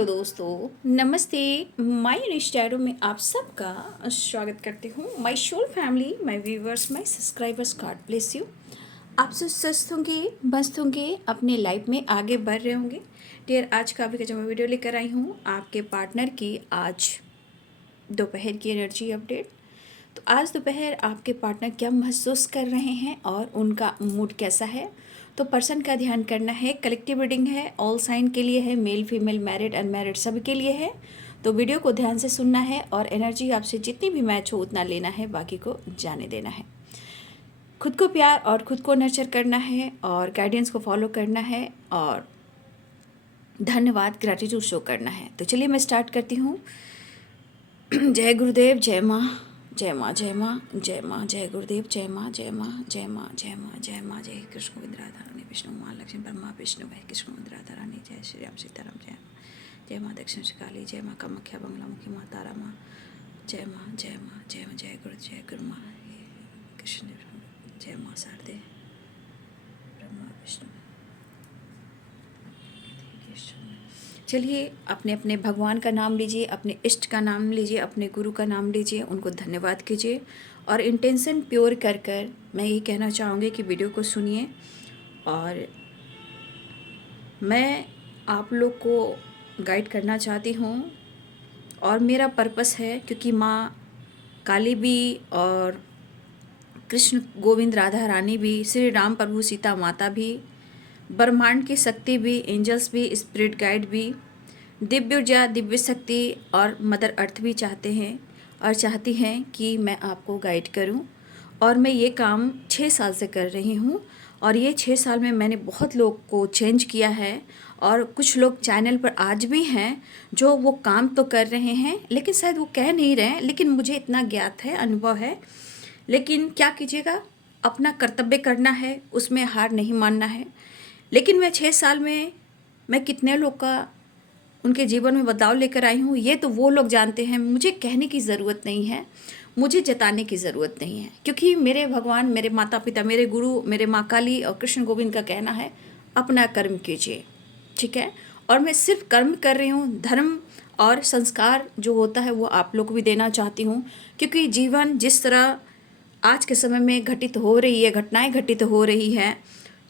Hello दोस्तों, नमस्ते। My Instagram में आप सबका स्वागत करती हूँ। My soul family, my viewers, my subscribers, God bless you. आप सब स्वस्थ होंगे, मस्त होंगे, अपने लाइफ में आगे बढ़ रहे होंगे। डियर, आज का आपके जो मैं वीडियो लेकर आई हूँ आपके पार्टनर की आज दोपहर की एनर्जी अपडेट। तो आज दोपहर आपके पार्टनर क्या महसूस कर रहे हैं और उनका मूड कैसा है। तो पर्सन का ध्यान करना है। कलेक्टिव रीडिंग है, ऑल साइन के लिए है, मेल फीमेल मैरिड अनमैरिड सभी के लिए है। तो वीडियो को ध्यान से सुनना है और एनर्जी आपसे जितनी भी मैच हो उतना लेना है, बाकी को जाने देना है। खुद को प्यार और खुद को नर्चर करना है और गाइडेंस को फॉलो करना है और धन्यवाद ग्रैटिट्यूड शो करना है। तो चलिए मैं स्टार्ट करती हूँ। जय गुरुदेव, जय माँ, जय माँ, जय माँ, जय माँ, जय गुरुदेव, जय माँ, जय माँ, जय माँ, जय माँ, जय माँ, जय कृष्ण गोविंद राधा रानी विष्णु माँ लक्ष्मी ब्रह्मा विष्णु वह कृष्ण गोविंद राधा रानी, जय श्री राम सीताराम, जय माँ दक्षिण श्री काली, जय माँ कामाख्या बंगला मुखी माँ तारा माँ, जय माँ, जय माँ, जय माँ, जय गुरु माँ कृष्ण, जय माँ शारदे ब्रह्मा विष्णु। चलिए अपने अपने भगवान का नाम लीजिए, अपने इष्ट का नाम लीजिए, अपने गुरु का नाम लीजिए, उनको धन्यवाद कीजिए और इंटेंशन प्योर कर कर मैं ये कहना चाहूँगी कि वीडियो को सुनिए। और मैं आप लोग को गाइड करना चाहती हूँ और मेरा पर्पस है, क्योंकि माँ काली भी और कृष्ण गोविंद राधा रानी भी, श्री राम प्रभु सीता माता भी, ब्रह्मांड की शक्ति भी, एंजल्स भी, स्पिरिट गाइड भी, दिव्य ऊर्जा, दिव्य शक्ति और मदर अर्थ भी चाहते हैं और चाहती हैं कि मैं आपको गाइड करूं। और मैं ये काम 6 साल से कर रही हूं और ये 6 साल में मैंने बहुत लोग को चेंज किया है और कुछ लोग चैनल पर आज भी हैं जो वो काम तो कर रहे हैं लेकिन शायद वो कह नहीं रहे हैं, लेकिन मुझे इतना ज्ञात है, अनुभव है। लेकिन क्या कीजिएगा, अपना कर्तव्य करना है, उसमें हार नहीं मानना है। लेकिन मैं 6 साल में मैं कितने लोग का उनके जीवन में बदलाव लेकर आई हूँ, ये तो वो लोग जानते हैं। मुझे कहने की ज़रूरत नहीं है, मुझे जताने की ज़रूरत नहीं है, क्योंकि मेरे भगवान, मेरे माता पिता, मेरे गुरु, मेरे माँ काली और कृष्ण गोविंद का कहना है अपना कर्म कीजिए, ठीक है। और मैं सिर्फ कर्म कर रही हूँ, धर्म और संस्कार जो होता है वो आप लोग को भी देना चाहती हूँ। क्योंकि जीवन जिस तरह आज के समय में घटित हो रही है, घटनाएं घटित हो रही है,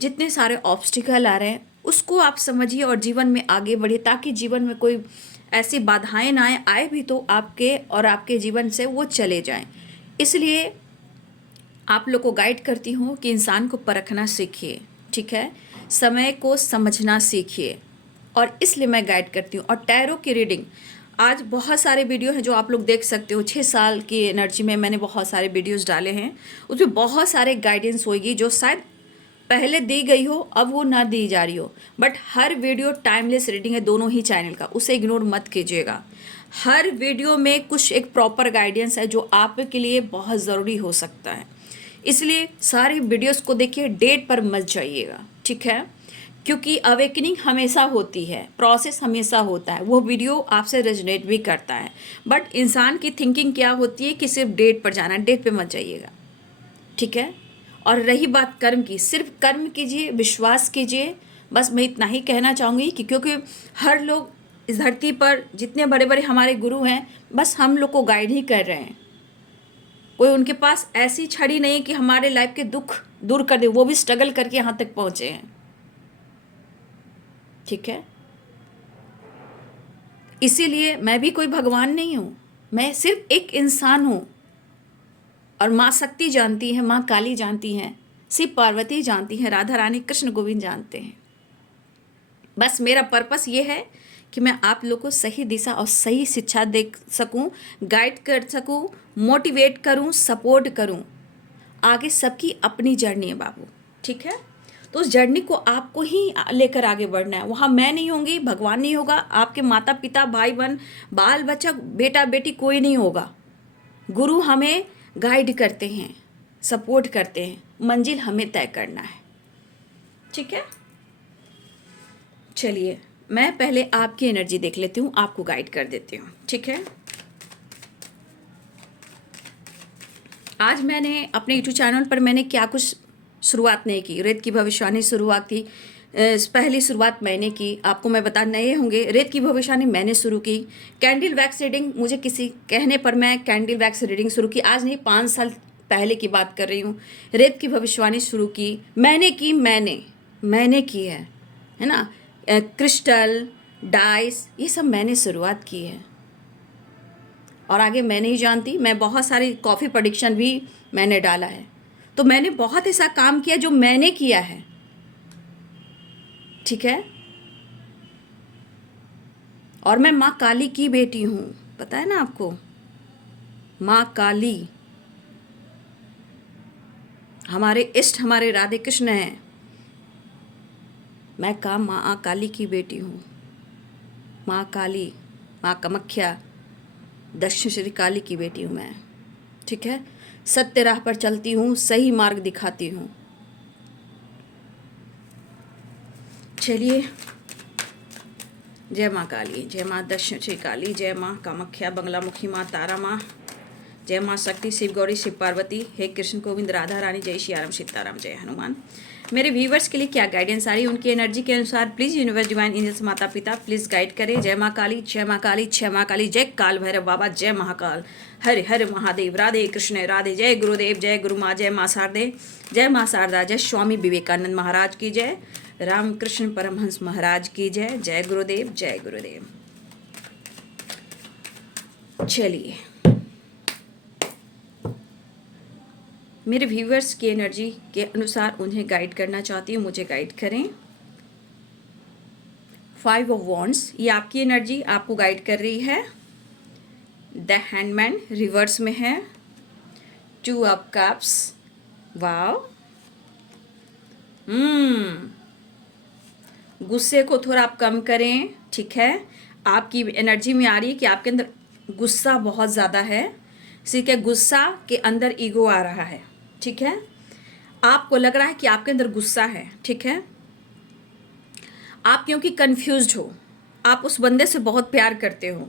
जितने सारे ऑब्स्टिकल आ रहे हैं उसको आप समझिए और जीवन में आगे बढ़िए, ताकि जीवन में कोई ऐसी बाधाएं ना आए भी तो आपके और आपके जीवन से वो चले जाएं। इसलिए आप लोग को गाइड करती हूँ कि इंसान को परखना सीखिए, ठीक है, समय को समझना सीखिए और इसलिए मैं गाइड करती हूँ। और टैरो की रीडिंग आज बहुत सारे वीडियो हैं जो आप लोग देख सकते हो। 6 साल की एनर्जी में मैंने बहुत सारे वीडियोस डाले हैं, उसमें बहुत सारे गाइडेंस होगी जो शायद पहले दी गई हो, अब वो ना दी जा रही हो। But her video timeless reading है दोनों ही चैनल का, उसे इग्नोर मत कीजिएगा। हर वीडियो में कुछ एक प्रॉपर गाइडेंस है जो आपके लिए बहुत ज़रूरी हो सकता है। इसलिए सारी वीडियोस को देखिए, डेट पर मत जाइएगा, ठीक है, क्योंकि अवेकनिंग हमेशा होती है, प्रोसेस हमेशा होता है। वो वीडियो आपसे रेजोनेट भी करता है, बट इंसान की थिंकिंग क्या होती है कि सिर्फ डेट पर जाना है, डेट पे मत जाइएगा, ठीक है। और रही बात कर्म की, सिर्फ कर्म कीजिए, विश्वास कीजिए। बस मैं इतना ही कहना चाहूँगी कि क्योंकि हर लोग इस धरती पर जितने बड़े बड़े हमारे गुरु हैं, बस हम लोग को गाइड ही कर रहे हैं। कोई उनके पास ऐसी छड़ी नहीं कि हमारे लाइफ के दुख दूर कर दे, वो भी स्ट्रगल करके यहाँ तक पहुँचे हैं, ठीक है। इसीलिए मैं भी कोई भगवान नहीं हूँ, मैं सिर्फ एक इंसान हूँ। और माँ शक्ति जानती है, माँ काली जानती हैं, शिव पार्वती जानती हैं, राधा रानी कृष्ण गोविंद जानते हैं। बस मेरा पर्पस ये है कि मैं आप लोग को सही दिशा और सही शिक्षा दे सकूं, गाइड कर सकूं, मोटिवेट करूं, सपोर्ट करूं। आगे सबकी अपनी जर्नी है बाबू, ठीक है। तो उस जर्नी को आपको ही लेकर आगे बढ़ना है। वहाँ मैं नहीं होंगी, भगवान नहीं होगा, आपके माता पिता, भाई बहन, बाल बच्चा, बेटा बेटी कोई नहीं होगा। गुरु हमें गाइड करते हैं, सपोर्ट करते हैं, मंजिल हमें तय करना है, ठीक है। चलिए मैं पहले आपकी एनर्जी देख लेती हूँ, आपको गाइड कर देती हूँ, ठीक है। आज मैंने अपने यूट्यूब चैनल पर मैंने क्या कुछ शुरुआत नहीं की, रेत की भविष्यवाणी शुरुआत की, पहली शुरुआत मैंने की, आपको मैं बता, नए होंगे, रेत की भविष्यवाणी मैंने शुरू की। कैंडल वैक्स रीडिंग मुझे किसी कहने पर मैं कैंडल वैक्स रीडिंग शुरू की, आज नहीं 5 साल पहले की बात कर रही हूँ। रेत की भविष्यवाणी शुरू की मैंने की है ना। क्रिस्टल, डाइस, ये सब मैंने शुरुआत की है और आगे मैं नहीं जानती। मैं बहुत सारी कॉफ़ी प्रेडिक्शन भी मैंने डाला है, तो मैंने बहुत ऐसा काम किया जो मैंने किया है, ठीक है। और मैं माँ काली की बेटी हूँ, पता है ना आपको, माँ काली हमारे इष्ट, हमारे राधे कृष्ण हैं। मैं माँ काली की बेटी हूँ, माँ काली, माँ कामाख्या, दक्षिण श्री काली की बेटी हूँ मैं, ठीक है। सत्य राह पर चलती हूँ, सही मार्ग दिखाती हूँ। चलिए, जय माँ काली, जय माँ दक्षिण श्री काली, जय माँ कामाख्या, बंगलामुखी माँ तारा माँ, जय माँ शक्ति, शिव गौरी, शिव पार्वती, हे कृष्ण गोविंद राधा रानी, जय श्री राम सीताराम, जय हनुमान। मेरे व्यूवर्स के लिए क्या गाइडेंस आ रही है, उनकी एनर्जी के अनुसार प्लीज़ यूनिवर्स डिवाइन एंजल्स माता पिता प्लीज़ गाइड करें। जय माँ काली, जय माँ काली, जय माँ काली, जय काल भैरव बाबा, जय महाकाल, हरे हरे महादेव, राधे कृष्ण राधे, जय गुरुदेव, जय गुरु माँ, जय माँ शारदे, जय माँ शारदा, जय स्वामी विवेकानंद महाराज की जय, रामकृष्ण परमहंस महाराज की जय, जय गुरुदेव, जय गुरुदेव। चलिए, मेरे व्यूवर्स की एनर्जी के अनुसार उन्हें गाइड करना चाहती हूँ, मुझे गाइड करें। 5 ऑफ वॉन्ड्स, ये आपकी एनर्जी आपको गाइड कर रही है। द हैंडमैन रिवर्स में है। 2 ऑफ कप्स, वाव। गुस्से को थोड़ा आप कम करें, ठीक है। आपकी एनर्जी में आ रही है कि आपके अंदर गुस्सा बहुत ज़्यादा है, ठीक है। गुस्सा के अंदर ईगो आ रहा है, ठीक है। आपको लग रहा है कि आपके अंदर गुस्सा है, ठीक है। आप क्योंकि कंफ्यूज्ड हो, आप उस बंदे से बहुत प्यार करते हो,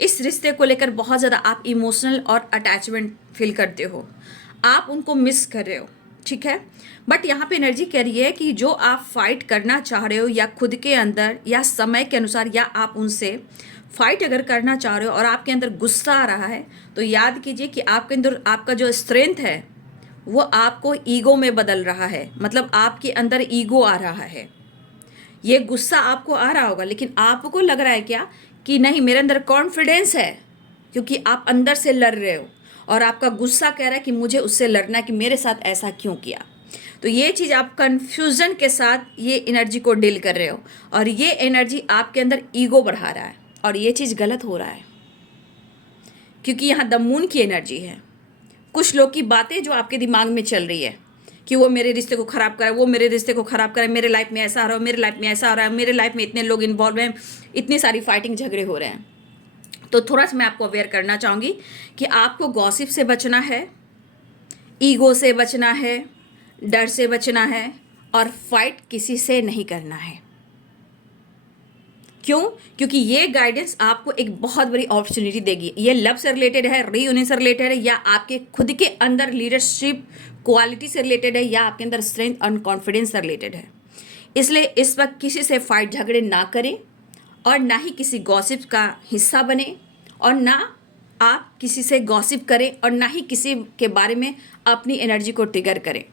इस रिश्ते को लेकर बहुत ज़्यादा आप इमोशनल और अटैचमेंट फील करते हो, आप उनको मिस कर रहे हो, ठीक है। बट यहाँ पे एनर्जी कह रही है कि जो आप फाइट करना चाह रहे हो, या खुद के अंदर या समय के अनुसार, या आप उनसे फाइट अगर करना चाह रहे हो और आपके अंदर गुस्सा आ रहा है, तो याद कीजिए कि आपके अंदर आपका जो स्ट्रेंथ है वो आपको ईगो में बदल रहा है, मतलब आपके अंदर ईगो आ रहा है। ये गुस्सा आपको आ रहा होगा, लेकिन आपको लग रहा है क्या कि नहीं, मेरे अंदर कॉन्फिडेंस है, क्योंकि आप अंदर से लड़ रहे हो और आपका गुस्सा कह रहा है कि मुझे उससे लड़ना है, कि मेरे साथ ऐसा क्यों किया। तो ये चीज़ आप कन्फ्यूज़न के साथ ये एनर्जी को डील कर रहे हो, और ये एनर्जी आपके अंदर ईगो बढ़ा रहा है, और ये चीज़ गलत हो रहा है, क्योंकि यहाँ द मून की एनर्जी है। कुछ लोग की बातें जो आपके दिमाग में चल रही है कि वो मेरे रिश्ते को ख़राब करे, वो मेरे रिश्ते को ख़राब करे, मेरे लाइफ में ऐसा हो रहा है, मेरे लाइफ में ऐसा हो रहा है, मेरे लाइफ में इतने लोग इन्वॉल्व हैं, इतनी सारी फाइटिंग झगड़े हो रहे हैं। तो थोड़ा सा मैं आपको अवेयर करना चाहूँगी कि आपको गॉसिप से बचना है, ईगो से बचना है, डर से बचना है, और फाइट किसी से नहीं करना है। क्यों? क्योंकि ये गाइडेंस आपको एक बहुत बड़ी अपॉर्चुनिटी देगी। ये लव से रिलेटेड है, रीयूनियन से रिलेटेड है, या आपके खुद के अंदर लीडरशिप क्वालिटी से रिलेटेड है, या आपके अंदर स्ट्रेंथ और कॉन्फिडेंस से रिलेटेड है। इसलिए इस वक्त किसी से फाइट झगड़े ना करें, और ना ही किसी गॉसिप का हिस्सा बने, और ना आप किसी से गॉसिप करें, और ना ही किसी के बारे में अपनी एनर्जी को ट्रिगर करें,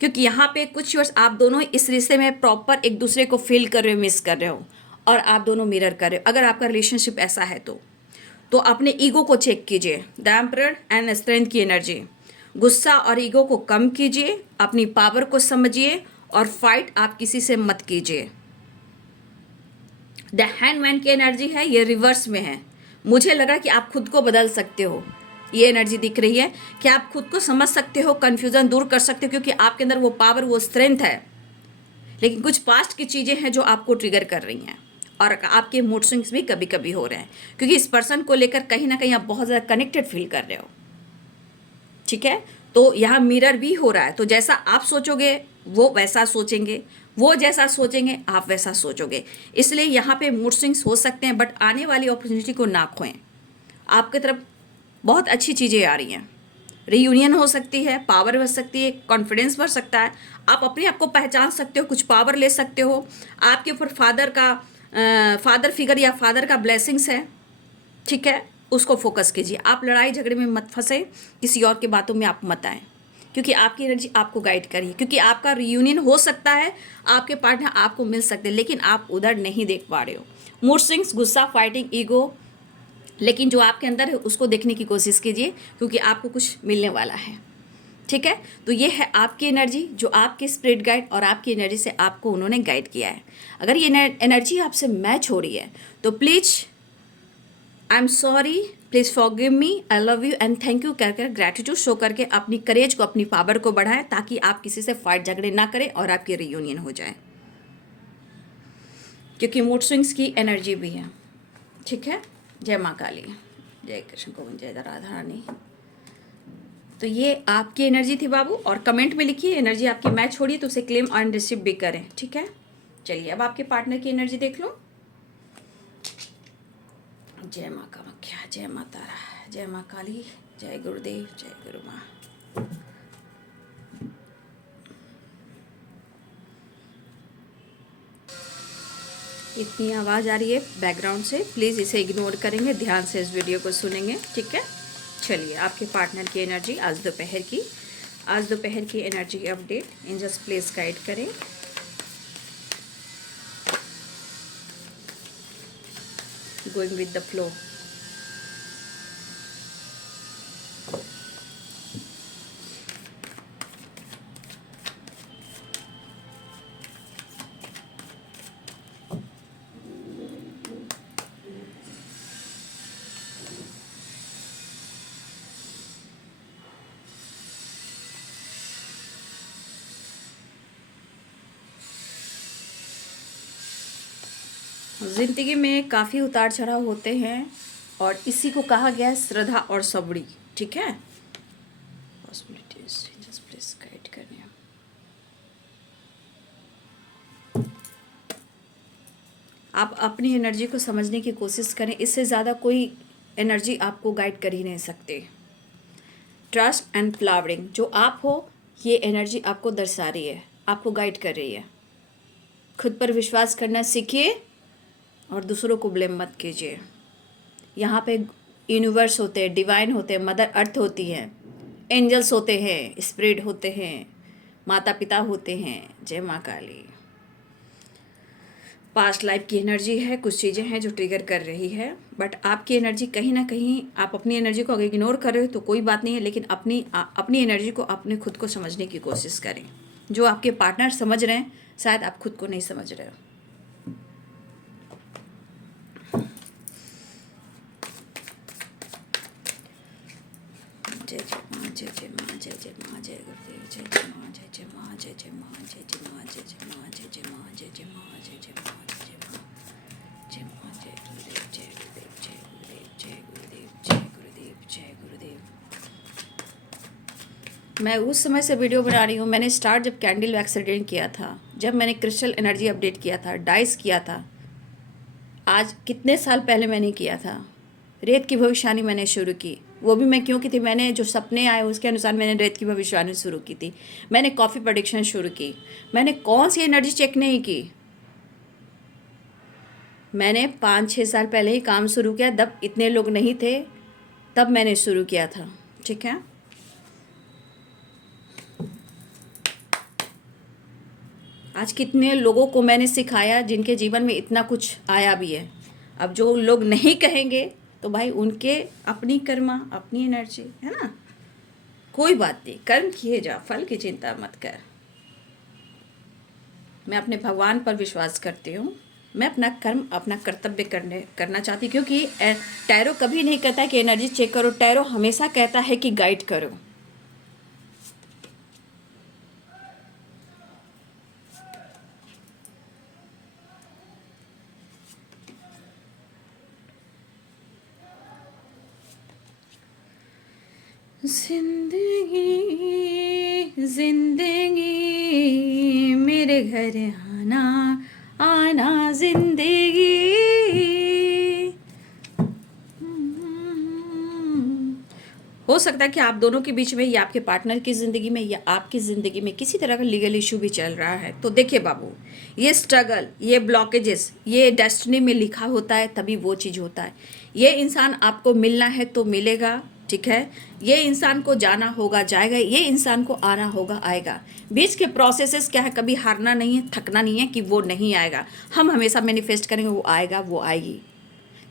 क्योंकि यहाँ पे कुछ वर्ष आप दोनों इस रिश्ते में प्रॉपर एक दूसरे को फील कर रहे हो, मिस कर रहे हो, और आप दोनों मिरर कर रहे हो। अगर आपका रिलेशनशिप ऐसा है तो अपने ईगो को चेक कीजिए। द एम्परर एंड स्ट्रेंथ की एनर्जी, गुस्सा और ईगो को कम कीजिए, अपनी पावर को समझिए, और फाइट आप किसी से मत कीजिए। द हैंडमैन की एनर्जी है, ये रिवर्स में है। मुझे लग रहा है कि आप खुद को बदल सकते हो, ये एनर्जी दिख रही है कि आप खुद को समझ सकते हो, कन्फ्यूज़न दूर कर सकते हो, क्योंकि आपके अंदर वो पावर, वो स्ट्रेंथ है। लेकिन कुछ पास्ट की चीज़ें हैं जो आपको ट्रिगर कर रही हैं, और आपके मूड स्विंग्स भी कभी कभी हो रहे हैं, क्योंकि इस पर्सन को लेकर कहीं ना कहीं आप बहुत ज़्यादा कनेक्टेड फील कर रहे हो, ठीक है। तो यहाँ मिरर भी हो रहा है, तो जैसा आप सोचोगे वो वैसा सोचेंगे, वो जैसा सोचेंगे आप वैसा सोचोगे। इसलिए यहाँ पे मूड स्विंग्स हो सकते हैं, बट आने वाली अपॉर्चुनिटी को ना खोएं। आपकी तरफ बहुत अच्छी चीज़ें आ रही हैं, रीयूनियन हो सकती है, पावर बढ़ सकती है, कॉन्फिडेंस बढ़ सकता है, आप अपने आप को पहचान सकते हो, कुछ पावर ले सकते हो, आपके ऊपर फादर फिगर या फादर का ब्लेसिंग्स है, ठीक है, उसको फोकस कीजिए। आप लड़ाई झगड़े में मत फंसे, किसी और की बातों में आप मत आए, क्योंकि आपकी एनर्जी आपको गाइड करिए, क्योंकि आपका रियूनियन हो सकता है, आपके पार्टनर आपको मिल सकते हैं, लेकिन आप उधर नहीं देख पा रहे हो। मूड स्विंग्स, गुस्सा, फाइटिंग, ईगो, लेकिन जो आपके अंदर है उसको देखने की कोशिश कीजिए, क्योंकि आपको कुछ मिलने वाला है, ठीक है। तो ये है आपकी एनर्जी, जो आपके स्पिरिट गाइड और आपकी एनर्जी से आपको उन्होंने गाइड किया है। अगर ये एनर्जी आपसे मैच हो रही है तो please, I am sorry, please forgive me, I love you and thank you कहकर, ग्रैटिट्यूड शो करके अपनी करेज को, अपनी पावर को बढ़ाएं, ताकि आप किसी से फाइट झगड़े ना करें और आपकी रियूनियन हो जाए, क्योंकि मूड स्विंग्स की एनर्जी भी है, ठीक है। जय माँ काली, जय कृष्ण गोविंद, जय राधा रानी। तो ये आपकी एनर्जी थी बाबू, और कमेंट में लिखिए एनर्जी आपकी मैच हो रही है तो उसे क्लेम और रिसीव भी करें, ठीक है। चलिए अब आपके पार्टनर की एनर्जी देख लो। जय माँ कामाख्या, जय माँ तारा, जय माँ काली, जय गुरुदेव, जय गुरु माँ। इतनी आवाज़ आ रही है बैकग्राउंड से, प्लीज़ इसे इग्नोर करेंगे, ध्यान से इस वीडियो को सुनेंगे, ठीक है। चलिए आपके पार्टनर की एनर्जी आज दोपहर की energy update angels please guide करें। Going with the flow. ज़िंदगी में काफ़ी उतार चढ़ाव होते हैं, और इसी को कहा गया है श्रद्धा और सबड़ी, ठीक है। पॉसिबिलिटीज जस्ट प्लीज गाइड करने। आप अपनी एनर्जी को समझने की कोशिश करें, इससे ज़्यादा कोई एनर्जी आपको गाइड कर ही नहीं सकते। ट्रस्ट एंड फ्लावरिंग, जो आप हो ये एनर्जी आपको दर्शा रही है, आपको गाइड कर रही है। खुद पर विश्वास करना सीखिए और दूसरों को ब्लेम मत कीजिए। यहाँ पे यूनिवर्स होते हैं, डिवाइन होते हैं, मदर अर्थ होती है, एंजल्स होते हैं, स्पिरिट होते हैं, माता पिता होते हैं। जय माँ काली। पास्ट लाइफ की एनर्जी है, कुछ चीज़ें हैं जो ट्रिगर कर रही है, बट आपकी एनर्जी कहीं ना कहीं, आप अपनी एनर्जी को अगर इग्नोर कर रहे हो तो कोई बात नहीं है, लेकिन अपनी एनर्जी को, अपने खुद को समझने की कोशिश करें। जो आपके पार्टनर समझ रहे हैं, शायद आप खुद को नहीं समझ रहे हो। जय जय माँ, जय जय माँ, जय जय माँ, जय गुरुदेव, जय जय माँ, जय जय माँ, जय जय माँ, जय जय माँ, जय जय माँ, जय जय माँ, जय जय माँ, जय जय माँ, जय जय माँ, जय माँ, जय गुरुदेव, जय गुरुदेव, जय गुरुदेव, जय गुरुदेव, जय गुरुदेव, जय गुरुदेव। मैं उस समय से वीडियो बना रही हूँ, मैंने स्टार्ट जब कैंडल वैक्स रीडिंग किया था, जब मैंने क्रिस्टल एनर्जी अपडेट किया था, डाइस किया था, आज कितने साल पहले मैंने किया था। रेत की भविष्यवाणी मैंने शुरू की, वो भी मैं क्यों की थी, मैंने जो सपने आए उसके अनुसार मैंने रेत की भविष्यवाणी शुरू की थी। मैंने कॉफ़ी प्रेडिक्शन शुरू की। मैंने कौन सी एनर्जी चेक नहीं की। मैंने 5-6 साल पहले ही काम शुरू किया, तब इतने लोग नहीं थे, तब मैंने शुरू किया था, ठीक है। आज कितने लोगों को मैंने सिखाया जिनके जीवन में इतना कुछ आया भी है। अब जो लोग नहीं कहेंगे तो भाई उनके अपनी कर्मा, अपनी एनर्जी है ना, कोई बात नहीं, कर्म किए जा, फल की चिंता मत कर। मैं अपने भगवान पर विश्वास करती हूँ, मैं अपना कर्म, अपना कर्तव्य करना चाहती हूँ, क्योंकि टैरो कभी नहीं कहता कि एनर्जी चेक करो, टैरो हमेशा कहता है कि गाइड करो। जिंदगी जिंदगी मेरे घर आना आना जिंदगी, हो सकता है कि आप दोनों के बीच में या आपके पार्टनर की ज़िंदगी में या आपकी ज़िंदगी में किसी तरह का लीगल इशू भी चल रहा है। तो देखिए बाबू, ये स्ट्रगल, ये ब्लॉकेजेस, ये डेस्टिनी में लिखा होता है, तभी वो चीज़ होता है। ये इंसान आपको मिलना है तो मिलेगा, ठीक है। ये इंसान को जाना होगा जाएगा, ये इंसान को आना होगा आएगा। बीच के प्रोसेसेस क्या है, कभी हारना नहीं है, थकना नहीं है कि वो नहीं आएगा। हम हमेशा मैनिफेस्ट करेंगे वो आएगा, वो आएगी।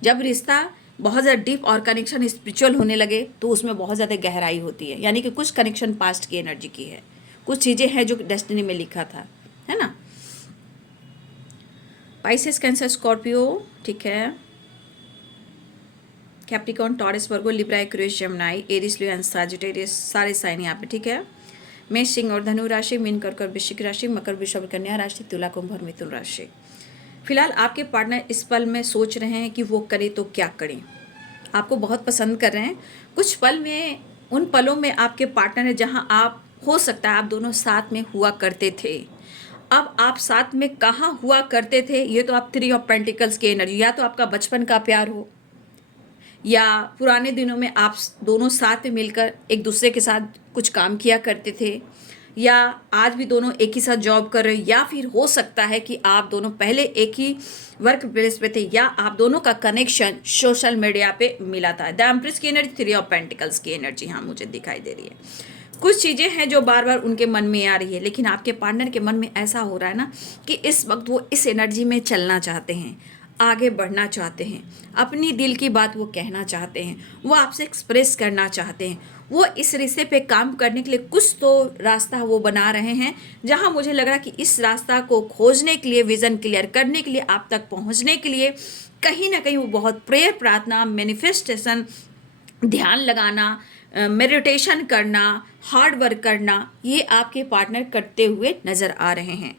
जब रिश्ता बहुत ज़्यादा डीप और कनेक्शन स्पिरिचुअल होने लगे तो उसमें बहुत ज़्यादा गहराई होती है, यानी कि कुछ कनेक्शन पास्ट की एनर्जी की है, कुछ चीज़ें हैं जो डेस्टिनी में लिखा था, है ना। पाइसेस, कैंसर, स्कॉर्पियो, ठीक है, Capricorn, Taurus, Virgo, Libra, Aquarius, Gemini, Aries, Leo and Sagittarius, सारे साइन यहाँ पे, ठीक है। मेष, सिंह और धनु राशि, मीन, कर्क और वृश्चिक राशि, मकर, वृषभ, कन्या राशि, तुला, कुंभ और मिथुन राशि। फिलहाल आपके पार्टनर इस पल में सोच रहे हैं कि वो करे तो क्या करें, आपको बहुत पसंद कर रहे हैं। कुछ पल में, उन पलों में आपके पार्टनर है जहां आप, हो सकता है आप दोनों साथ में हुआ करते थे। अब आप साथ में कहाँ हुआ करते थे, ये तो आप 3 ऑफ पेंटिकल्स की एनर्जी, या तो आपका बचपन का प्यार हो, या पुराने दिनों में आप दोनों साथ में मिलकर एक दूसरे के साथ कुछ काम किया करते थे, या आज भी दोनों एक ही साथ जॉब कर रहे हो, या फिर हो सकता है कि आप दोनों पहले एक ही वर्क प्लेस पे थे, या आप दोनों का कनेक्शन सोशल मीडिया पे मिला था। द एम्प्रेस की एनर्जी, 3 ऑफ पेंटिकल्स की एनर्जी हाँ मुझे दिखाई दे रही है। कुछ चीज़ें हैं जो बार बार उनके मन में आ रही है, लेकिन आपके पार्टनर के मन में ऐसा हो रहा है ना कि इस वक्त वो इस एनर्जी में चलना चाहते हैं, आगे बढ़ना चाहते हैं, अपनी दिल की बात वो कहना चाहते हैं, वो आपसे एक्सप्रेस करना चाहते हैं। वो इस रिश्ते पे काम करने के लिए कुछ तो रास्ता वो बना रहे हैं, जहां मुझे लग रहा है कि इस रास्ता को खोजने के लिए, विज़न क्लियर करने के लिए, आप तक पहुंचने के लिए कहीं ना कहीं वो बहुत प्रेयर, प्रार्थना, मैनिफेस्टेशन, ध्यान लगाना, मेडिटेशन करना, हार्ड वर्क करना, ये आपके पार्टनर करते हुए नज़र आ रहे हैं।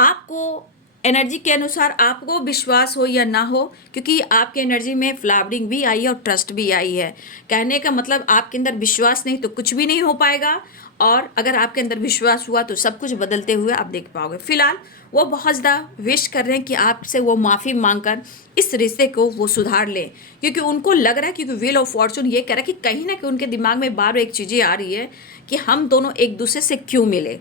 आपको एनर्जी के अनुसार, आपको विश्वास हो या ना हो, क्योंकि आपकी एनर्जी में फ्लावरिंग भी आई है और ट्रस्ट भी आई है। कहने का मतलब आपके अंदर विश्वास नहीं तो कुछ भी नहीं हो पाएगा, और अगर आपके अंदर विश्वास हुआ तो सब कुछ बदलते हुए आप देख पाओगे। फिलहाल वो बहुत ज़्यादा विश कर रहे हैं कि आपसे वो माफ़ी मांगकर इस रिश्ते को वो सुधार लें, क्योंकि उनको लग रहा है, क्योंकि व्हील ऑफ फॉर्चून ये कह रहा है कि कहीं ना कहीं उनके दिमाग में बार बार एक चीज़ें आ रही है कि हम दोनों एक दूसरे से क्यों मिले,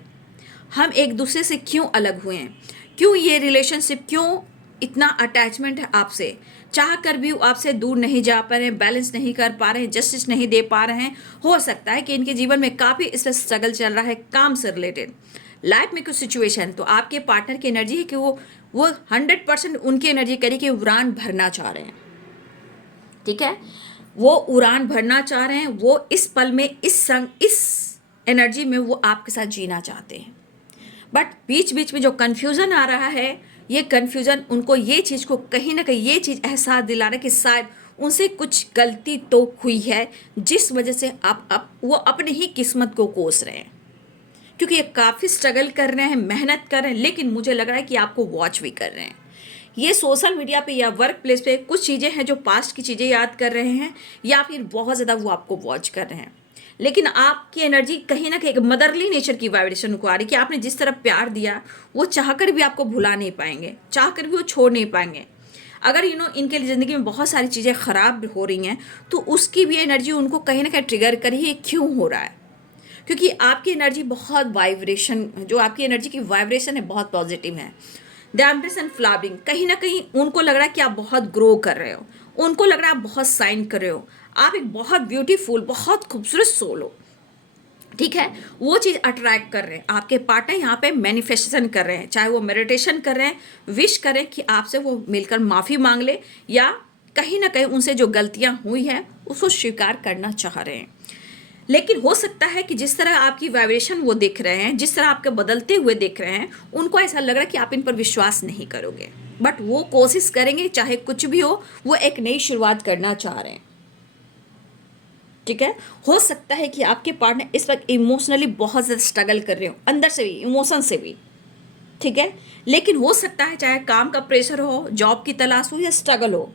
हम एक दूसरे से क्यों अलग हुए हैं, क्यों ये रिलेशनशिप, क्यों इतना अटैचमेंट है आपसे, चाह कर भी वो आपसे दूर नहीं जा पा रहे हैं, बैलेंस नहीं कर पा रहे हैं, जस्टिस नहीं दे पा रहे हैं। हो सकता है कि इनके जीवन में काफ़ी इससे स्ट्रगल चल रहा है काम से रिलेटेड, लाइफ में कुछ सिचुएशन। तो आपके पार्टनर की एनर्जी है कि वो 100% उनकी एनर्जी करी कि उड़ान भरना चाह रहे हैं, ठीक है, वो उड़ान भरना चाह रहे हैं, वो इस पल में, इस एनर्जी में वो आपके साथ जीना चाहते हैं। बट बीच बीच में जो कन्फ्यूज़न आ रहा है, ये कन्फ्यूज़न उनको ये चीज़ को कहीं ना कहीं ये चीज़ एहसास दिला रहा है कि शायद उनसे कुछ गलती तो हुई है, जिस वजह से आप वो अपनी ही किस्मत को कोस रहे हैं, क्योंकि ये काफ़ी स्ट्रगल कर रहे हैं, मेहनत कर रहे हैं, लेकिन मुझे लग रहा है कि आपको वॉच भी कर रहे हैं। ये सोशल मीडिया पे या वर्क प्लेस पे कुछ चीज़ें हैं जो पास्ट की चीज़ें याद कर रहे हैं, या फिर बहुत ज़्यादा वो आपको वॉच कर रहे हैं। लेकिन आपकी एनर्जी कहीं ना कहीं एक मदरली नेचर की वाइब्रेशन को आ रही है कि आपने जिस तरह प्यार दिया वो चाहकर भी आपको भुला नहीं पाएंगे, चाहकर भी वो छोड़ नहीं पाएंगे। अगर इनके ज़िंदगी में बहुत सारी चीज़ें ख़राब हो रही हैं तो उसकी भी एनर्जी उनको कहीं ना कहीं ट्रिगर कर ही क्यों हो रहा है, क्योंकि आपकी एनर्जी बहुत वाइब्रेशन, जो आपकी एनर्जी की वाइब्रेशन है बहुत पॉजिटिव है। द एम्प्रेस एंड फ्लावरिंग, कहीं ना कहीं उनको लग रहा है कि आप बहुत ग्रो कर रहे हो, उनको लग रहा है आप बहुत साइन कर रहे हो, आप एक बहुत ब्यूटीफुल, बहुत खूबसूरत सोल हो, ठीक है। वो चीज़ अट्रैक्ट कर रहे हैं आपके पार्टनर, यहाँ पे मैनिफेस्टेशन कर रहे हैं, चाहे वो मेडिटेशन कर रहे हैं, विश करें कि आपसे वो मिलकर माफ़ी मांग ले, या कहीं ना कहीं उनसे जो गलतियाँ हुई हैं उसको स्वीकार करना चाह रहे हैं। लेकिन हो सकता है कि जिस तरह आपकी वाइब्रेशन वो देख रहे हैं, जिस तरह आपके बदलते हुए देख रहे हैं, उनको ऐसा लग रहा है कि आप इन पर विश्वास नहीं करोगे, बट वो कोशिश करेंगे, चाहे कुछ भी हो एक नई शुरुआत करना चाह रहे हैं, ठीक है। हो सकता है कि आपके पार्टनर इस वक्त इमोशनली बहुत ज़्यादा स्ट्रगल कर रहे हो, अंदर से भी, इमोशन से भी, ठीक है। लेकिन हो सकता है चाहे काम का प्रेशर हो, जॉब की तलाश हो, या स्ट्रगल हो,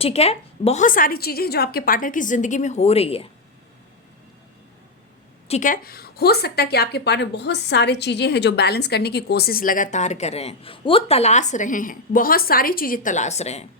ठीक है, बहुत सारी चीज़ें जो आपके पार्टनर की ज़िंदगी में हो रही है, ठीक है। हो सकता है कि आपके पार्टनर बहुत सारी चीज़ें हैं जो बैलेंस करने की कोशिश लगातार कर रहे हैं, वो तलाश रहे हैं, बहुत सारी चीज़ें तलाश रहे हैं,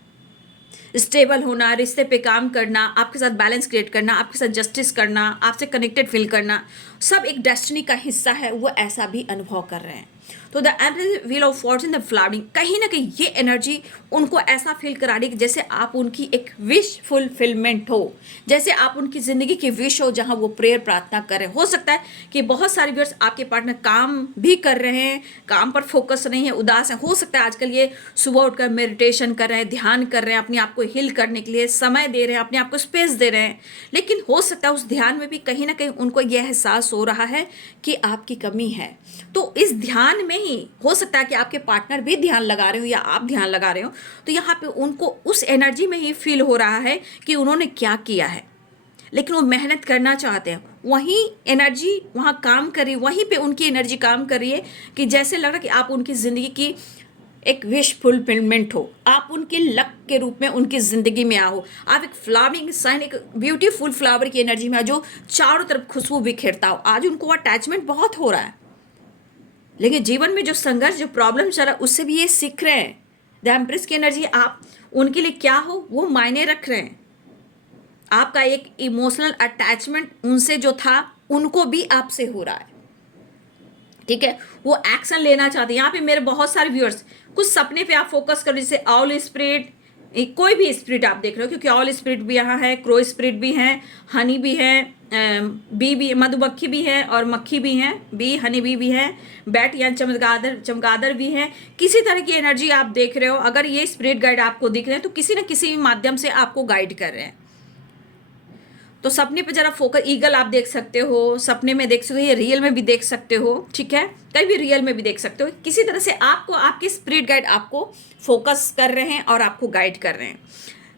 स्टेबल होना, रिश्ते पे काम करना, आपके साथ बैलेंस क्रिएट करना, आपके साथ जस्टिस करना, आपसे कनेक्टेड फील करना, सब एक डेस्टिनी का हिस्सा है, वो ऐसा भी अनुभव कर रहे हैं। तो the empress wheel of Fortune the flowering, कहीं ना कहीं ये एनर्जी उनको ऐसा फील करा रही है कि जैसे आप उनकी एक विश फुलफिलमेंट हो, जैसे आप उनकी ज़िंदगी की विश हो, जहां वो प्रेयर प्रार्थना कर रहे हैं। हो सकता है कि बहुत सारे व्यूअर्स आपके पार्टनर काम भी कर रहे हैं, काम पर फोकस नहीं है, उदास है। हो सकता है आजकल ये सुबह उठकर मेडिटेशन कर रहे हैं, ध्यान कर रहे हैं, अपने आप को हील करने के लिए समय दे रहे हैं, अपने आप को स्पेस दे रहे हैं, लेकिन हो सकता है उस ध्यान में भी कहीं ना कहीं उनको यह एहसास हो रहा है कि आपकी कमी है। तो इस ध्यान में ही हो सकता है कि आपके पार्टनर भी ध्यान लगा रहे हो या आप ध्यान लगा रहे हो, तो यहाँ पे उनको उस एनर्जी में ही फील हो रहा है कि उन्होंने क्या किया है, लेकिन वो मेहनत करना चाहते हैं। वहीं एनर्जी वहाँ काम कर रही है, वहीं पे उनकी एनर्जी काम कर रही है कि जैसे लग रहा है कि आप उनकी ज़िंदगी की एक विश फुलफिलमेंट हो, आप उनके लक के रूप में उनकी ज़िंदगी में आओ, आप एक फ्लावरिंग साइन, एक ब्यूटीफुल फ्लावर की एनर्जी में आओ जो चारों तरफ खुशबू बिखेरता हो। आज उनको अटैचमेंट बहुत हो रहा है, लेकिन जीवन में जो संघर्ष, जो प्रॉब्लम चल रहा है, उससे भी ये सीख रहे हैं। द एम्प्रेस की एनर्जी, आप उनके लिए क्या हो वो मायने रख रहे हैं। आपका एक इमोशनल अटैचमेंट उनसे जो था, उनको भी आपसे हो रहा है, ठीक है। वो एक्शन लेना चाहते हैं। यहाँ पे मेरे बहुत सारे व्यूअर्स कुछ सपने पे आप फोकस कर, जैसे ऑल स्पिरिट, कोई भी स्पिरिट आप देख रहे हो, क्योंकि ऑल स्पिरिट भी यहाँ है, क्रो स्पिरिट भी है, हनी भी है, बी भी, मधुमक्खी भी है और मक्खी भी है, बी हनी बी भी है, बैट या चमगादड़, चमगादड़ भी है। किसी तरह की एनर्जी आप देख रहे हो, अगर ये स्पिरिट गाइड आपको दिख रहे हैं तो किसी न किसी माध्यम से आपको गाइड कर रहे हैं। तो सपने पे जरा फोकस, ईगल आप देख सकते हो, सपने में देख सकते हो, ये रियल में भी देख सकते हो, ठीक है, कहीं भी रियल में भी देख सकते हो। किसी तरह से आपको आपके स्पिरिट गाइड आपको फोकस कर रहे हैं और आपको गाइड कर रहे हैं।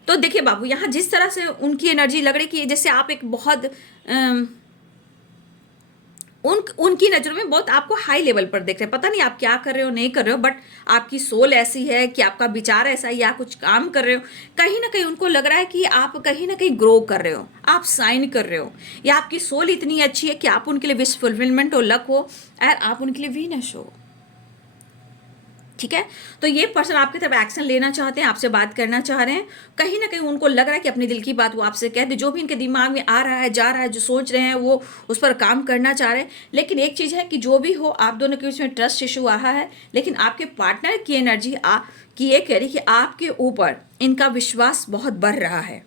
तो देखिए बाबू, यहाँ जिस तरह से उनकी एनर्जी लग रही कि जैसे आप एक बहुत उनकी नज़रों में बहुत आपको हाई लेवल पर देख रहे हैं। पता नहीं आप क्या कर रहे हो, नहीं कर रहे हो, बट आपकी सोल ऐसी है कि आपका विचार ऐसा है, या कुछ काम कर रहे हो, कहीं ना कहीं उनको लग रहा है कि आप कहीं ना कहीं ग्रो कर रहे हो, आप साइन कर रहे हो, या आपकी सोल इतनी अच्छी है कि आप उनके लिए विश फुलफिलमेंट हो, लक हो, और आप उनके लिए वीनस हो, ठीक है। तो ये पर्सन आपकी तरफ एक्शन लेना चाहते हैं, आपसे बात करना चाह रहे हैं। कहीं ना कहीं उनको लग रहा है कि अपने दिल की बात वो आपसे कह दे, जो भी इनके दिमाग में आ रहा है, जा रहा है, जो सोच रहे हैं वो उस पर काम करना चाह रहे हैं। लेकिन एक चीज़ है कि जो भी हो, आप दोनों के बीच में ट्रस्ट इशू आ रहा है, लेकिन आपके पार्टनर की एनर्जी की ये कह रही कि आपके ऊपर इनका विश्वास बहुत बढ़ रहा है,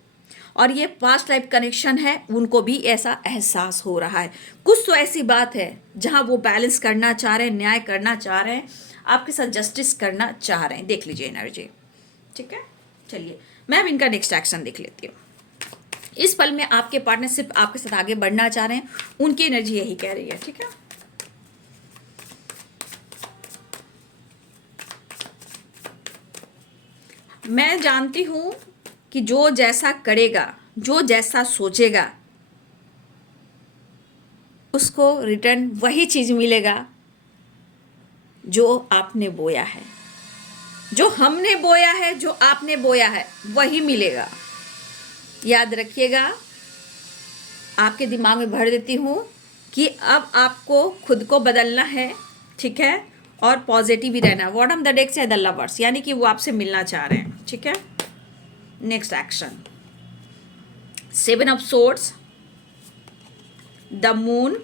और ये पास्ट लाइफ कनेक्शन है, उनको भी ऐसा एहसास हो रहा है। कुछ तो ऐसी बात है जहां वो बैलेंस करना चाह रहे हैं, न्याय करना चाह रहे हैं, आपके साथ जस्टिस करना चाह रहे हैं। देख लीजिए एनर्जी, ठीक है। चलिए मैं अब इनका नेक्स्ट एक्शन देख लेती हूँ। इस पल में आपके पार्टनर सिर्फ आपके साथ आगे बढ़ना चाह रहे हैं, उनकी एनर्जी यही कह रही है, ठीक है। मैं जानती हूं कि जो जैसा करेगा, जो जैसा सोचेगा, उसको रिटर्न वही चीज मिलेगा जो आपने बोया है, जो हमने बोया है, जो आपने बोया है, वही मिलेगा। याद रखिएगा, आपके दिमाग में भर देती हूँ कि अब आपको खुद को बदलना है, ठीक है, और पॉजिटिव ही रहना। बॉटम द डेक से द लवर्स, यानी कि वो आपसे मिलना चाह रहे हैं, ठीक है। Next action, 7 of swords, the moon,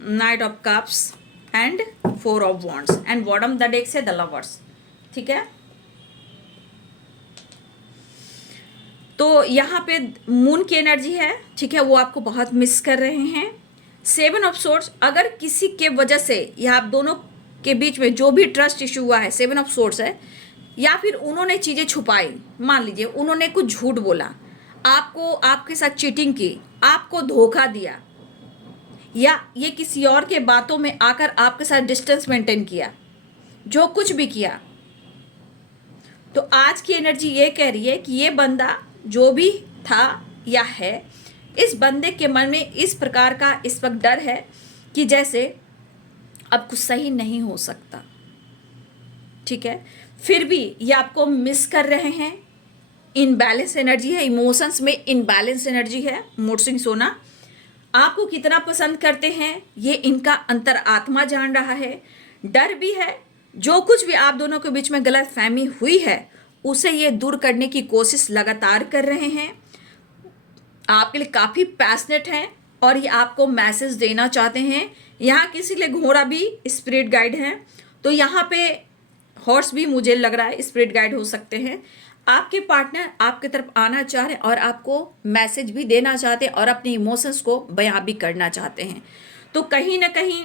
night of cups and 4 of wands, and bottom the deck से द लवर्स, ठीक है। तो यहाँ पे मून की एनर्जी है, ठीक है, वो आपको बहुत मिस कर रहे हैं। 7 ऑफ सोर्ड्स, अगर किसी के वजह से या आप दोनों के बीच में जो भी ट्रस्ट इशू हुआ है, 7 ऑफ सोर्ड्स है, या फिर उन्होंने चीज़ें छुपाई, मान लीजिए उन्होंने कुछ झूठ बोला, आपको, आपके साथ चीटिंग की, आपको धोखा दिया, या ये किसी और के बातों में आकर आपके साथ डिस्टेंस मेंटेन किया, जो कुछ भी किया, तो आज की एनर्जी ये कह रही है कि ये बंदा जो भी था या है, इस बंदे के मन में इस प्रकार का इस वक्त डर है कि जैसे अब कुछ सही नहीं हो सकता, ठीक है। फिर भी ये आपको मिस कर रहे हैं। इनबैलेंस एनर्जी है, इमोशंस में इनबैलेंस एनर्जी है। मूड स्विंग सोना, आपको कितना पसंद करते हैं ये इनका अंतर आत्मा जान रहा है। डर भी है, जो कुछ भी आप दोनों के बीच में गलत फहमी हुई है उसे ये दूर करने की कोशिश लगातार कर रहे हैं, आपके लिए काफ़ी पैशनेट हैं और ये आपको मैसेज देना चाहते हैं। यहाँ किसी लिए घोड़ा भी स्पिरिट गाइड है, तो यहाँ पे हॉर्स भी मुझे लग रहा है स्पिरिट गाइड हो सकते हैं। आपके पार्टनर आपकी तरफ आना चाह रहे हैं और आपको मैसेज भी देना चाहते हैं और अपने इमोशंस को बयां भी करना चाहते हैं। तो कहीं ना कहीं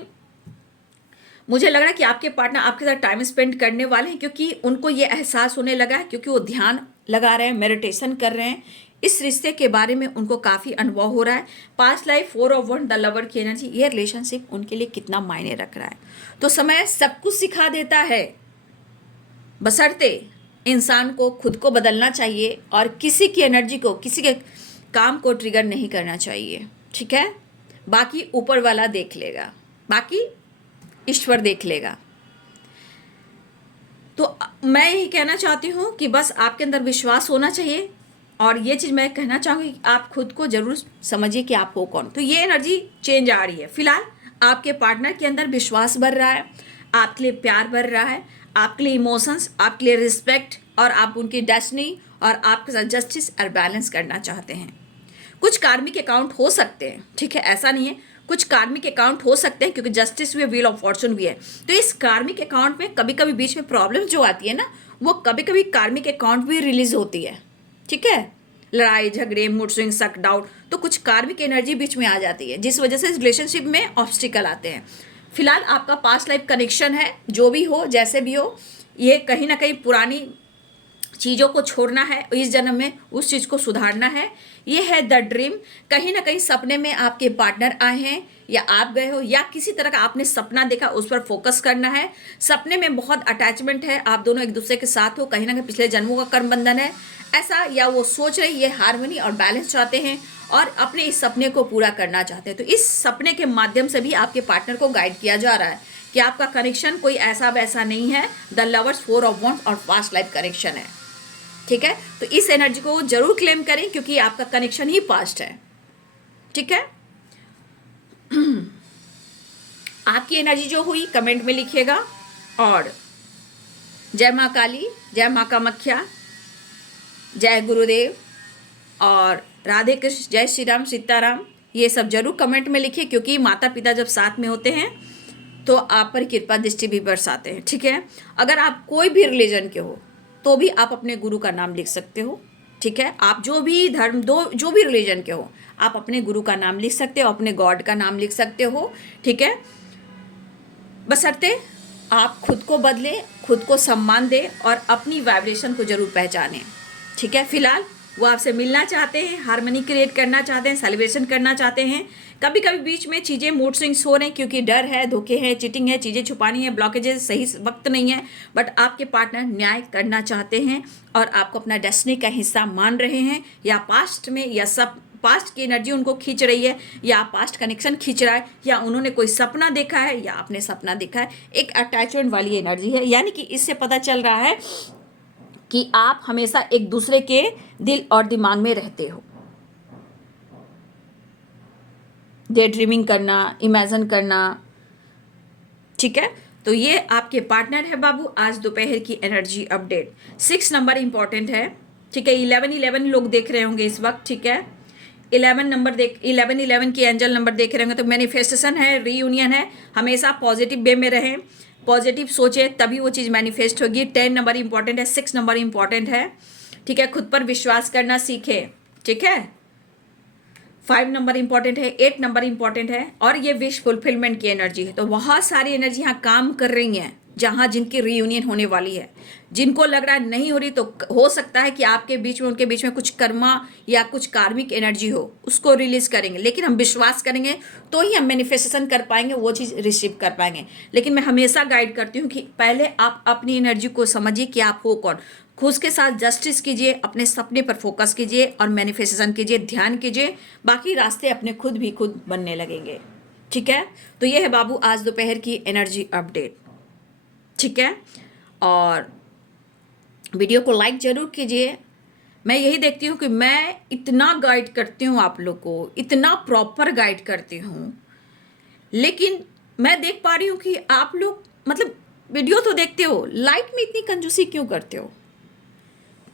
मुझे लग रहा है कि आपके पार्टनर आपके साथ टाइम स्पेंड करने वाले हैं, क्योंकि उनको ये एहसास होने लगा है, क्योंकि वो ध्यान लगा रहे हैं, मेडिटेशन कर रहे हैं। इस रिश्ते के बारे में उनको काफ़ी अनुभव हो रहा है। Past life, 4 of one, the lover की एनर्जी, ये रिलेशनशिप उनके लिए कितना मायने रख रहा है। तो समय सब कुछ सिखा देता है, बशर्ते इंसान को खुद को बदलना चाहिए और किसी की एनर्जी को, किसी के काम को ट्रिगर नहीं करना चाहिए। ठीक है, बाकी ऊपर वाला देख लेगा, बाकी ईश्वर देख लेगा। तो मैं यही कहना चाहती हूँ कि बस आपके अंदर विश्वास होना चाहिए। और ये चीज़ मैं कहना चाहूँगी कि आप खुद को ज़रूर समझिए कि आप हो कौन। तो ये एनर्जी चेंज आ रही है। फिलहाल आपके पार्टनर के अंदर विश्वास बढ़ रहा है, आपके लिए प्यार बढ़ रहा है, आपके लिए इमोशंस, आपके लिए रिस्पेक्ट, और आप उनकी डेस्टिनी और आपके साथ जस्टिस और बैलेंस करना चाहते हैं। कुछ कार्मिक अकाउंट हो सकते हैं, ठीक है, ऐसा नहीं है, कुछ कार्मिक अकाउंट हो सकते हैं, क्योंकि जस्टिस भी है, व्हील ऑफ फॉर्चून भी है। तो इस कार्मिक अकाउंट में कभी कभी बीच में प्रॉब्लम जो आती है ना, वो कभी कभी कार्मिक अकाउंट भी रिलीज होती है। ठीक है, लड़ाई झगड़े, मूड स्विंग, शक डाउट, तो कुछ कार्मिक एनर्जी बीच में आ जाती है, जिस वजह से इस रिलेशनशिप में ऑब्स्टिकल आते हैं। फिलहाल आपका पास्ट लाइफ कनेक्शन है, जो भी हो, जैसे भी हो, ये कहीं ना कहीं पुरानी चीज़ों को छोड़ना है, इस जन्म में उस चीज़ को सुधारना है। ये है द ड्रीम। कहीं ना कहीं सपने में आपके पार्टनर आए हैं, या आप गए हो, या किसी तरह का आपने सपना देखा, उस पर फोकस करना है। सपने में बहुत अटैचमेंट है, आप दोनों एक दूसरे के साथ हो, कहीं ना कहीं पिछले जन्मों का कर्म बंधन है ऐसा, या वो सोच रही, ये हार्मनी और बैलेंस चाहते हैं और अपने इस सपने को पूरा करना चाहते हैं। तो इस सपने के माध्यम से भी आपके पार्टनर को गाइड किया जा रहा है कि आपका कनेक्शन कोई ऐसा वैसा नहीं है, द लवर्स, 4 ऑफ वंस और पास्ट लाइफ कनेक्शन है। ठीक है, तो इस एनर्जी को जरूर क्लेम करें, क्योंकि आपका कनेक्शन ही पास्ट है। ठीक है, आपकी एनर्जी जो हुई कमेंट में लिखिएगा। और जय माँ काली, जय माँ कामाख्या, जय गुरुदेव और राधे कृष्ण, जय श्री राम, सीताराम, ये सब जरूर कमेंट में लिखिए, क्योंकि माता पिता जब साथ में होते हैं तो आप पर कृपा दृष्टि भी बरसाते हैं। ठीक है, अगर आप कोई भी रिलीजन के हो तो भी आप अपने गुरु का नाम लिख सकते हो। ठीक है, आप जो भी धर्म, जो भी रिलीजन के हो, आप अपने गुरु का नाम लिख सकते हो, अपने गॉड का नाम लिख सकते हो। ठीक है, बशर्ते आप खुद को बदलें, खुद को सम्मान दें और अपनी वाइब्रेशन को जरूर पहचानें। ठीक है, फिलहाल वो आपसे मिलना चाहते हैं, हार्मनी क्रिएट करना चाहते हैं, सेलिब्रेशन करना चाहते हैं। कभी कभी बीच में चीज़ें मूड स्विंग्स हो रहे हैं, क्योंकि डर है, धोखे हैं, चीटिंग है, चीज़ें छुपानी है, ब्लॉकेजेस, सही वक्त नहीं है। बट आपके पार्टनर न्याय करना चाहते हैं और आपको अपना डेस्टिनी का हिस्सा मान रहे हैं, या पास्ट में, या सब पास्ट की एनर्जी उनको खींच रही है, या पास्ट कनेक्शन खींच रहा है, या उन्होंने कोई सपना देखा है, या आपने सपना देखा है। एक अटैचमेंट वाली एनर्जी है, यानी कि इससे पता चल रहा है कि आप हमेशा एक दूसरे के दिल और दिमाग में रहते हो। डे ड्रीमिंग करना, इमेजिन करना। ठीक है, तो ये आपके पार्टनर है बाबू। आज दोपहर की एनर्जी अपडेट। 6 नंबर इंपॉर्टेंट है। ठीक है, 11 लोग देख रहे होंगे इस वक्त। ठीक है, 11 की एंजल नंबर देख रहे होंगे। तो मैनिफेस्टेशन है, रीयूनियन है। हमेशा पॉजिटिव वे में रहें, पॉजिटिव सोचे, तभी वो चीज़ मैनिफेस्ट होगी। 10 नंबर इंपॉर्टेंट है, 6 नंबर इंपॉर्टेंट है। ठीक है, खुद पर विश्वास करना सीखे। ठीक है, 5 नंबर इंपॉर्टेंट है, 8 नंबर इंपॉर्टेंट है, और ये विश फुलफिलमेंट की एनर्जी है। तो बहुत सारी एनर्जी यहाँ काम कर रही हैं, जहाँ जिनकी रीयूनियन होने वाली है। जिनको लग रहा है नहीं हो रही, तो हो सकता है कि आपके बीच में, उनके बीच में कुछ कर्मा या कुछ कार्मिक एनर्जी हो, उसको रिलीज करेंगे। लेकिन हम विश्वास करेंगे तो ही हम मैनिफेस्टेशन कर पाएंगे, वो चीज़ रिसीव कर पाएंगे। लेकिन मैं हमेशा गाइड करती हूँ कि पहले आप अपनी एनर्जी को समझिए कि आप हो कौन। खुद के साथ जस्टिस कीजिए, अपने सपने पर फोकस कीजिए और मैनिफेस्टेशन कीजिए, ध्यान कीजिए। बाकी रास्ते अपने खुद भी खुद बनने लगेंगे। ठीक है, तो ये है बाबू आज दोपहर की एनर्जी अपडेट। ठीक है, और वीडियो को लाइक जरूर कीजिए। मैं यही देखती हूँ कि मैं इतना गाइड करती हूँ आप लोग को, इतना प्रॉपर गाइड करती हूँ, लेकिन मैं देख पा रही हूँ कि आप लोग मतलब वीडियो तो देखते हो, लाइक में इतनी कंजूसी क्यों करते हो?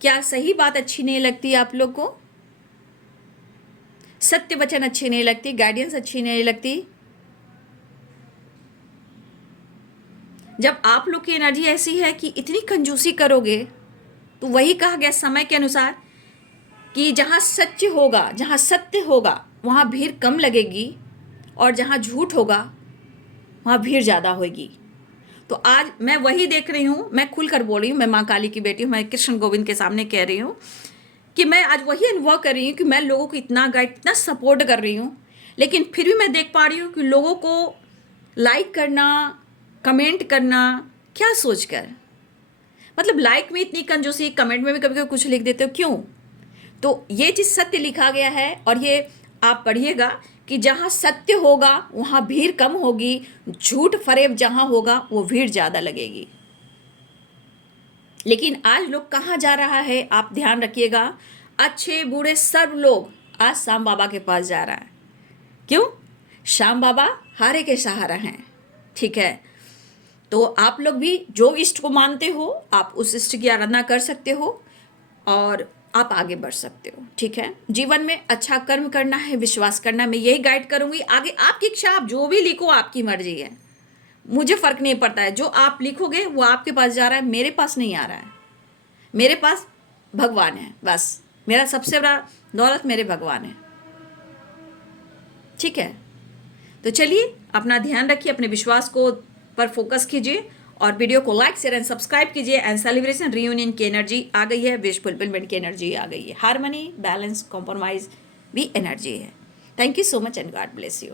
क्या सही बात अच्छी नहीं लगती आप लोग को? सत्य वचन अच्छी नहीं लगती? गाइडेंस अच्छी नहीं लगती? जब आप लोग की एनर्जी ऐसी है कि इतनी कंजूसी करोगे, तो वही कहा गया समय के अनुसार कि जहाँ सत्य होगा वहाँ भीड़ कम लगेगी, और जहाँ झूठ होगा वहाँ भीड़ ज़्यादा होगी। तो आज मैं वही देख रही हूँ, मैं खुलकर बोल रही हूँ, मैं माँ काली की बेटी हूँ, मैं कृष्ण गोविंद के सामने कह रही हूँ कि मैं आज वही अनुभव कर रही हूँ कि मैं लोगों को इतना गाइड, इतना सपोर्ट कर रही हूँ, लेकिन फिर भी मैं देख पा रही हूँ कि लोगों को लाइक करना, कमेंट करना, क्या सोचकर, मतलब लाइक में इतनी कंजूसी, कमेंट में भी कभी कभी कुछ लिख देते हो, क्यों? तो ये चीज़ सत्य लिखा गया है, और ये आप पढ़िएगा कि जहाँ सत्य होगा वहाँ भीड़ कम होगी, झूठ फरेब जहाँ होगा वो भीड़ ज़्यादा लगेगी। लेकिन आज लोग कहाँ जा रहा है आप ध्यान रखिएगा, अच्छे बुरे सब लोग आज श्याम बाबा के पास जा रहा है। क्यों? श्याम बाबा हारे के सहारा हैं, ठीक है? तो आप लोग भी जो इष्ट को मानते हो आप उस इष्ट की आराधना कर सकते हो, और आप आगे बढ़ सकते हो, ठीक है? जीवन में अच्छा कर्म करना है, विश्वास करना, मैं यही गाइड करूंगी। आगे आपकी इच्छा, आप जो भी लिखो आपकी मर्जी है, मुझे फ़र्क नहीं पड़ता है। जो आप लिखोगे वो आपके पास जा रहा है, मेरे पास नहीं आ रहा है। मेरे पास भगवान है, बस मेरा सबसे बड़ा दौलत मेरे भगवान है, ठीक है? तो चलिए अपना ध्यान रखिए, अपने विश्वास को पर फोकस कीजिए, और वीडियो को लाइक शेयर एंड सब्सक्राइब कीजिए। एंड सेलिब्रेशन रियूनियन की एनर्जी आ गई है, विश फुलफिलमेंट की एनर्जी आ गई है, हार्मनी, बैलेंस, कॉम्प्रोमाइज भी एनर्जी है। Thank you so much and God bless you.